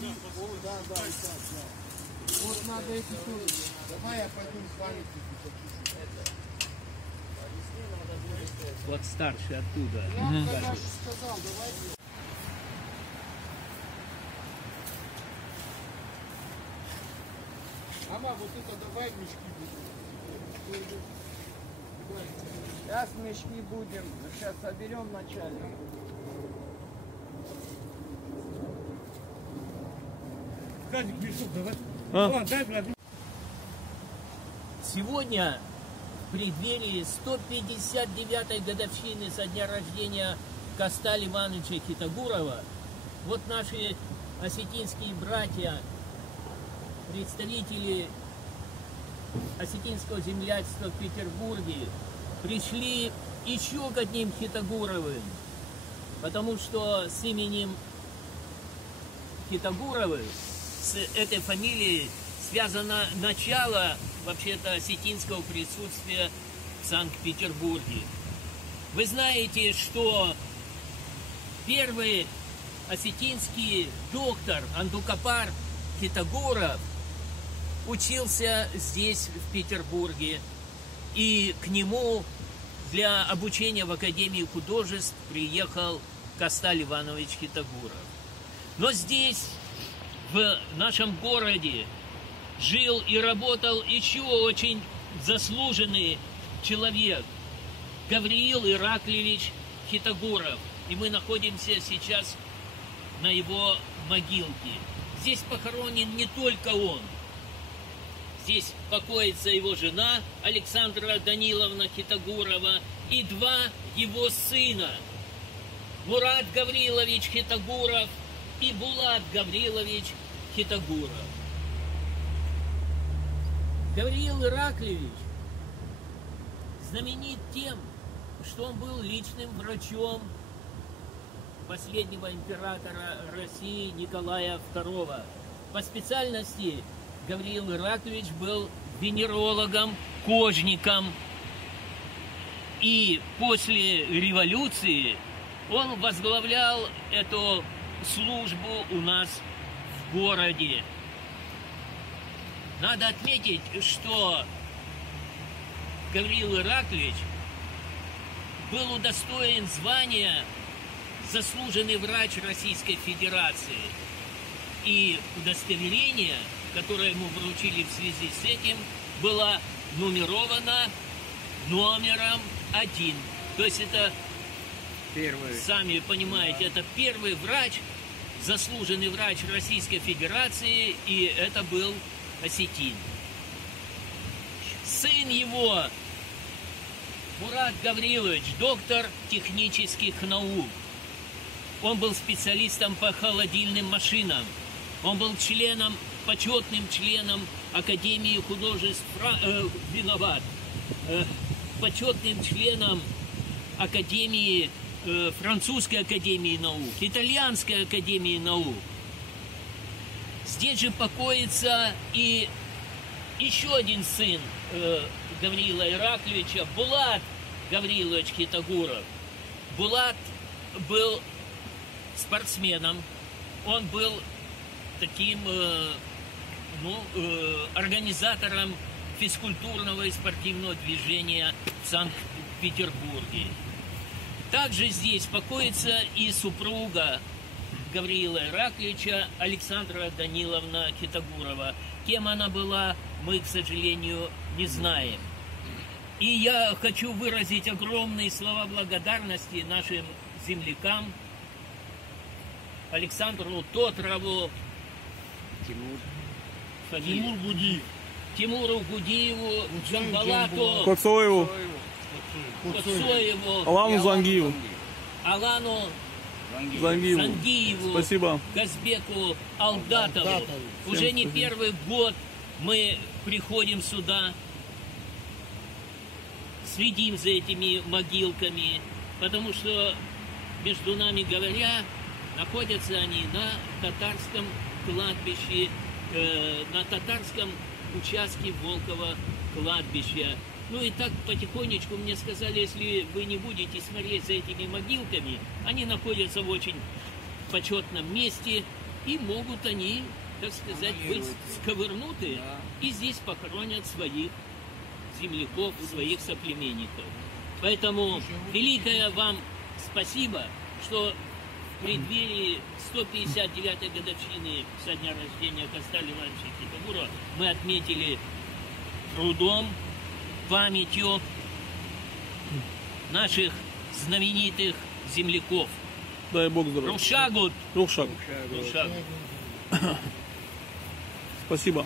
Да, да, да. Вот надо эти тоже. Давай я пойду с вами. Вот старший оттуда. Я когда же сказал, давайте. Мама, вот это давай мешки будем. Сейчас мешки будем. Сейчас соберем начальник. Казик, мешок давай. Сегодня, в преддверии 159-й годовщины со дня рождения Касталь Ивановича Хитагурова, вот наши осетинские братья, представители осетинского землячества в Петербурге, пришли еще к одним Хитагуровым, потому что с именем Хитагуровы, с этой фамилией связано начало вообще-то осетинского присутствия в Санкт-Петербурге. Вы знаете, что первый осетинский доктор Андукапар Хитагуров учился здесь, в Петербурге, и к нему для обучения в Академии художеств приехал Касталь Иванович Хитагуров. Но здесь, в нашем городе, жил и работал еще очень заслуженный человек Гавриил Ираклиевич Хитагуров. И мы находимся сейчас на его могилке. Здесь похоронен не только он. Здесь покоится его жена Александра Даниловна Хитагурова и два его сына. Мурат Гаврилович Хитагуров и Булат Гаврилович Хитагуров. Гавриил Ираклиевич знаменит тем, что он был личным врачом последнего императора России Николая II. По специальности Гавриил Ираклиевич был венерологом, кожником. И после революции он возглавлял эту службу у нас в городе. Надо отметить, что Гавриил Ираклиевич был удостоен звания заслуженный врач Российской Федерации. И удостоверение, которое ему вручили в связи с этим, было нумеровано номером 1. То есть это, первый. Сами понимаете, это первый врач, заслуженный врач Российской Федерации, и это был осетин. Сын его, Мурат Гаврилович, доктор технических наук. Он был специалистом по холодильным машинам. Он был почетным членом Академии художеств, почетным членом Академии, Французской Академии наук, Итальянской Академии наук. Здесь же покоится и еще один сын Гавриила Ираклиевича, Булат Гаврилович Хитагуров. Булат был спортсменом, он был таким организатором физкультурного и спортивного движения в Санкт-Петербурге. Также здесь покоится и супруга Гавриила Ираклиевича Александра Даниловна Хитагурова. Кем она была, мы, к сожалению, не знаем. И я хочу выразить огромные слова благодарности нашим землякам, Александру Тотрову, Тимуру Гудиеву, Джамбалату, Коцоеву, Алану Зангиеву, Зангиеву, спасибо, Казбеку Алдатову. Уже не первый год мы приходим сюда, следим за этими могилками, потому что, между нами говоря, находятся они на татарском кладбище, на татарском участке Волкова кладбища. Ну и так потихонечку мне сказали, если вы не будете смотреть за этими могилками, они находятся в очень почетном месте, и могут они, так сказать, быть сковырнуты, и здесь похоронят своих земляков, своих соплеменников. Поэтому великое вам спасибо, что в преддверии 159-й годовщины со дня рождения Косталя Ивановича Китабура мы отметили трудом, памятью наших знаменитых земляков. Дай Бог здоровья. Рушагут! Рухшаг. Рушагут. Спасибо.